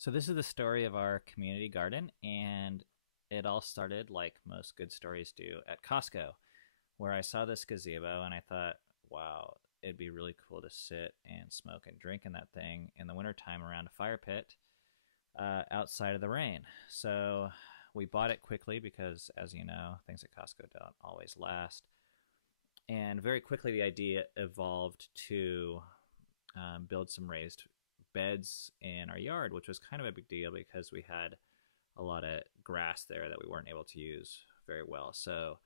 So this is the story of our community garden, and it all started, like most good stories do, at Costco, where I saw this gazebo and I thought, wow, it'd be really cool to sit and smoke and drink in that thing in the wintertime around a fire pit outside of the rain. So we bought it quickly because, as you know, things at Costco don't always last. And very quickly the idea evolved to build some raised beds in our yard, which was kind of a big deal because we had a lot of grass there that we weren't able to use very well. So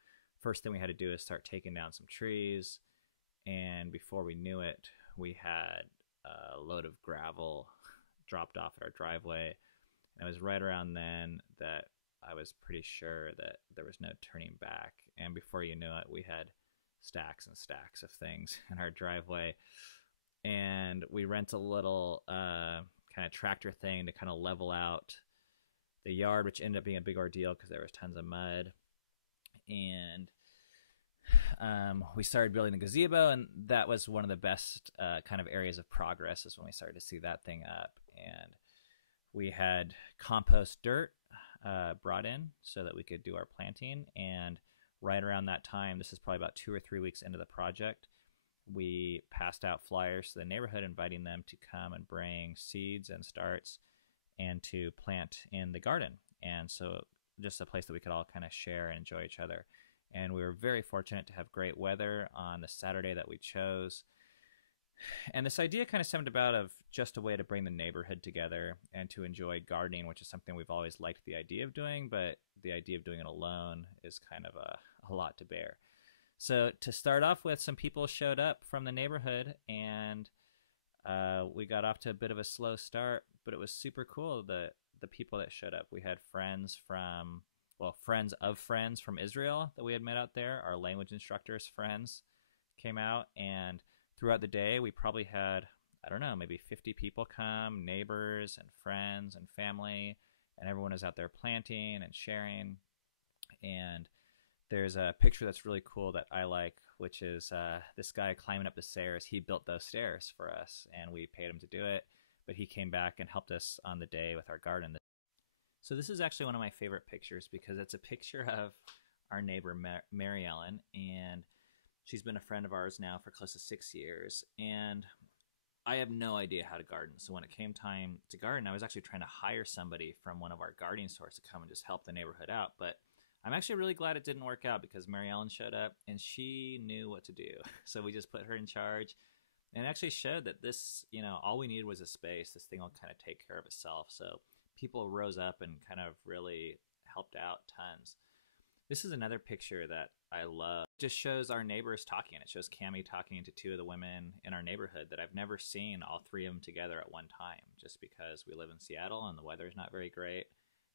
first thing we had to do is start taking down some trees, and before we knew it, we had a load of gravel dropped off at our driveway. And it was right around then that I was pretty sure that there was no turning back, and before you knew it, we had stacks and stacks of things in our driveway. And we rent a little kind of tractor thing to kind of level out the yard, which ended up being a big ordeal because there was tons of mud. And we started building the gazebo, and that was one of the best kind of areas of progress, is when we started to see that thing up. And we had compost dirt brought in so that we could do our planting. And right around that time, this is probably about 2 or 3 weeks into the project, we passed out flyers to the neighborhood inviting them to come and bring seeds and starts and to plant in the garden. And so just a place that we could all kind of share and enjoy each other. And we were very fortunate to have great weather on the Saturday that we chose. And this idea kind of stemmed about of just a way to bring the neighborhood together and to enjoy gardening, which is something we've always liked the idea of doing, but the idea of doing it alone is kind of a lot to bear. So to start off with, some people showed up from the neighborhood, and we got off to a bit of a slow start, but it was super cool, the people that showed up. We had friends of friends from Israel that we had met out there. Our language instructors' friends came out, and throughout the day, we probably had, I don't know, maybe 50 people come, neighbors and friends and family, and everyone was out there planting and sharing. And there's a picture that's really cool that I like, which is this guy climbing up the stairs. He built those stairs for us, and we paid him to do it, but he came back and helped us on the day with our garden. So this is actually one of my favorite pictures because it's a picture of our neighbor, Mary Ellen, and she's been a friend of ours now for close to 6 years, and I have no idea how to garden. So when it came time to garden, I was actually trying to hire somebody from one of our gardening stores to come and just help the neighborhood out, but I'm actually really glad it didn't work out because Mary Ellen showed up and she knew what to do. So we just put her in charge, and it actually showed that this, all we needed was a space. This thing will kind of take care of itself. So people rose up and kind of really helped out tons. This is another picture that I love. It just shows our neighbors talking. It shows Cammie talking to 2 of the women in our neighborhood that I've never seen all 3 of them together at one time, just because we live in Seattle and the weather's not very great.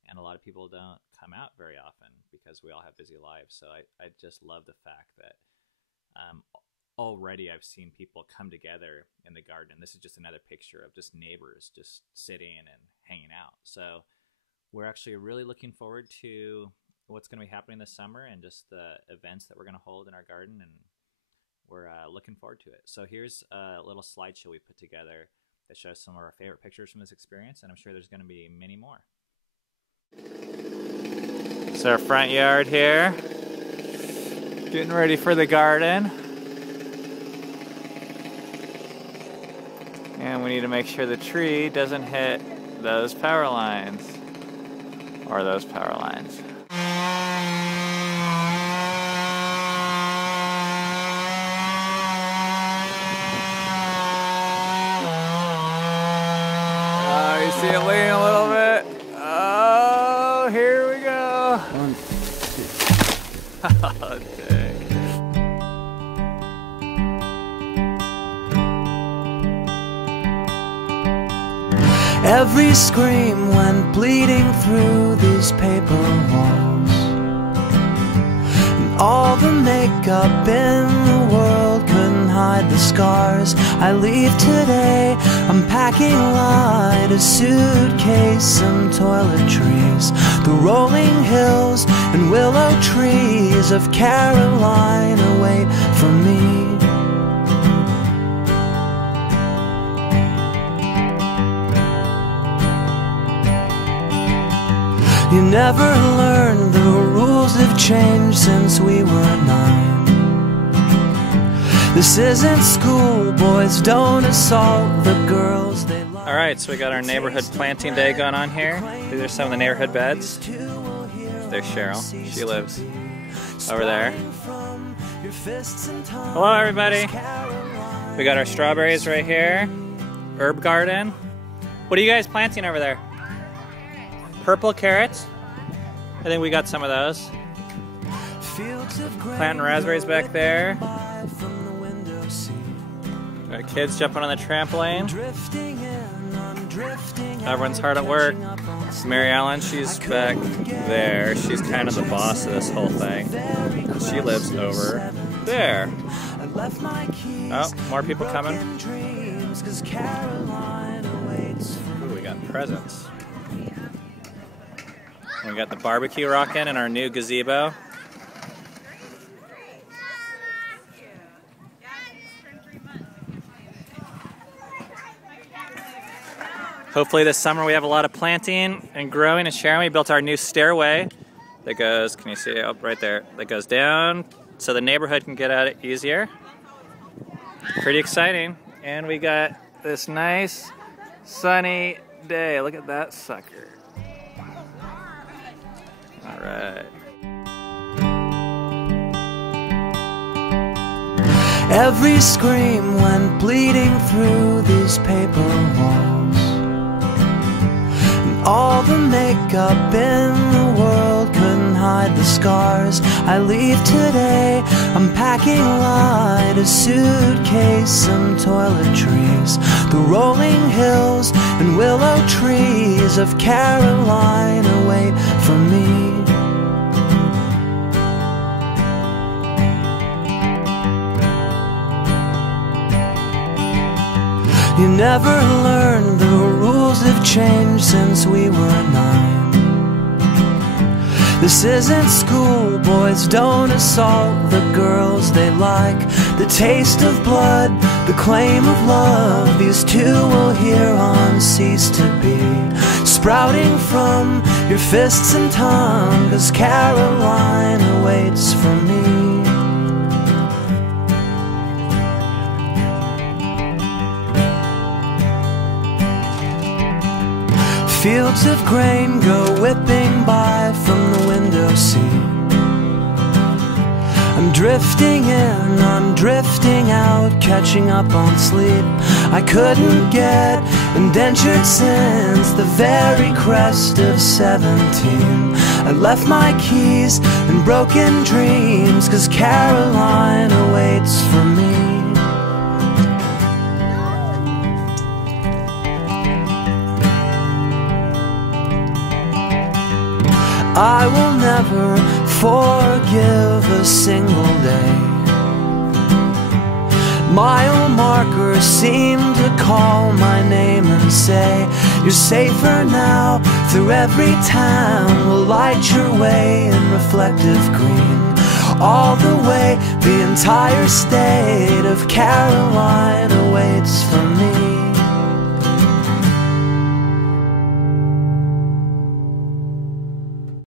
And a lot of people don't come out very often because we all have busy lives. So I just love the fact that already I've seen people come together in the garden. This is just another picture of just neighbors just sitting and hanging out. So we're actually really looking forward to what's going to be happening this summer and just the events that we're going to hold in our garden, and we're looking forward to it. So here's a little slideshow we put together that shows some of our favorite pictures from this experience, and I'm sure there's going to be many more. It's our front yard here, getting ready for the garden. And we need to make sure the tree doesn't hit those power lines, or those power lines. You see it leaning a little bit? Oh, here we go. 1, 2. Oh, dang. Every scream went bleeding through these paper walls, and all the makeup in the world couldn't hide the scars. I leave today, I'm packing a lot, a suitcase, some toiletries, the rolling hills and willow trees of Carolina wait for me. You never learned the rules have changed since we were 9. This isn't school, boys don't assault the girls they love. Alright, so we got our neighborhood planting day going on here. These are some of the neighborhood beds. There's Cheryl. She lives over there. Hello everybody. We got our strawberries right here. Herb garden. What are you guys planting over there? Purple carrots. I think we got some of those. Planting raspberries back there. Got kids jumping on the trampoline. Everyone's hard at work. Mary Ellen, she's back there. She's kind of the boss of this whole thing. She lives over there. Oh, more people coming. Ooh, we got presents. We got the barbecue rocking in our new gazebo. Hopefully this summer we have a lot of planting and growing and sharing. We built our new stairway that goes, can you see it? Oh, right there. That goes down so the neighborhood can get at it easier. Pretty exciting. And we got this nice sunny day. Look at that sucker. All right. Every scream went bleeding through these paper walls. All the makeup in the world couldn't hide the scars. I leave today, I'm packing light, a suitcase, some toiletries, the rolling hills and willow trees of Carolina wait for me. You never learned the rules have changed since we were 9. This isn't school, boys don't assault the girls they like. The taste of blood, the claim of love, these two will hear on cease to be. Sprouting from your fists and tongue, 'cause Carolina waits for me. Fields of grain go whipping by from the window seat. I'm drifting in, I'm drifting out, catching up on sleep. I couldn't get indentured since the very crest of 17. I left my keys and broken dreams, 'cause Carolina waits for me. I will never forgive a single day. Mile markers seem to call my name and say, you're safer now, through every town will light your way in reflective green. All the way, the entire state of Carolina waits for me.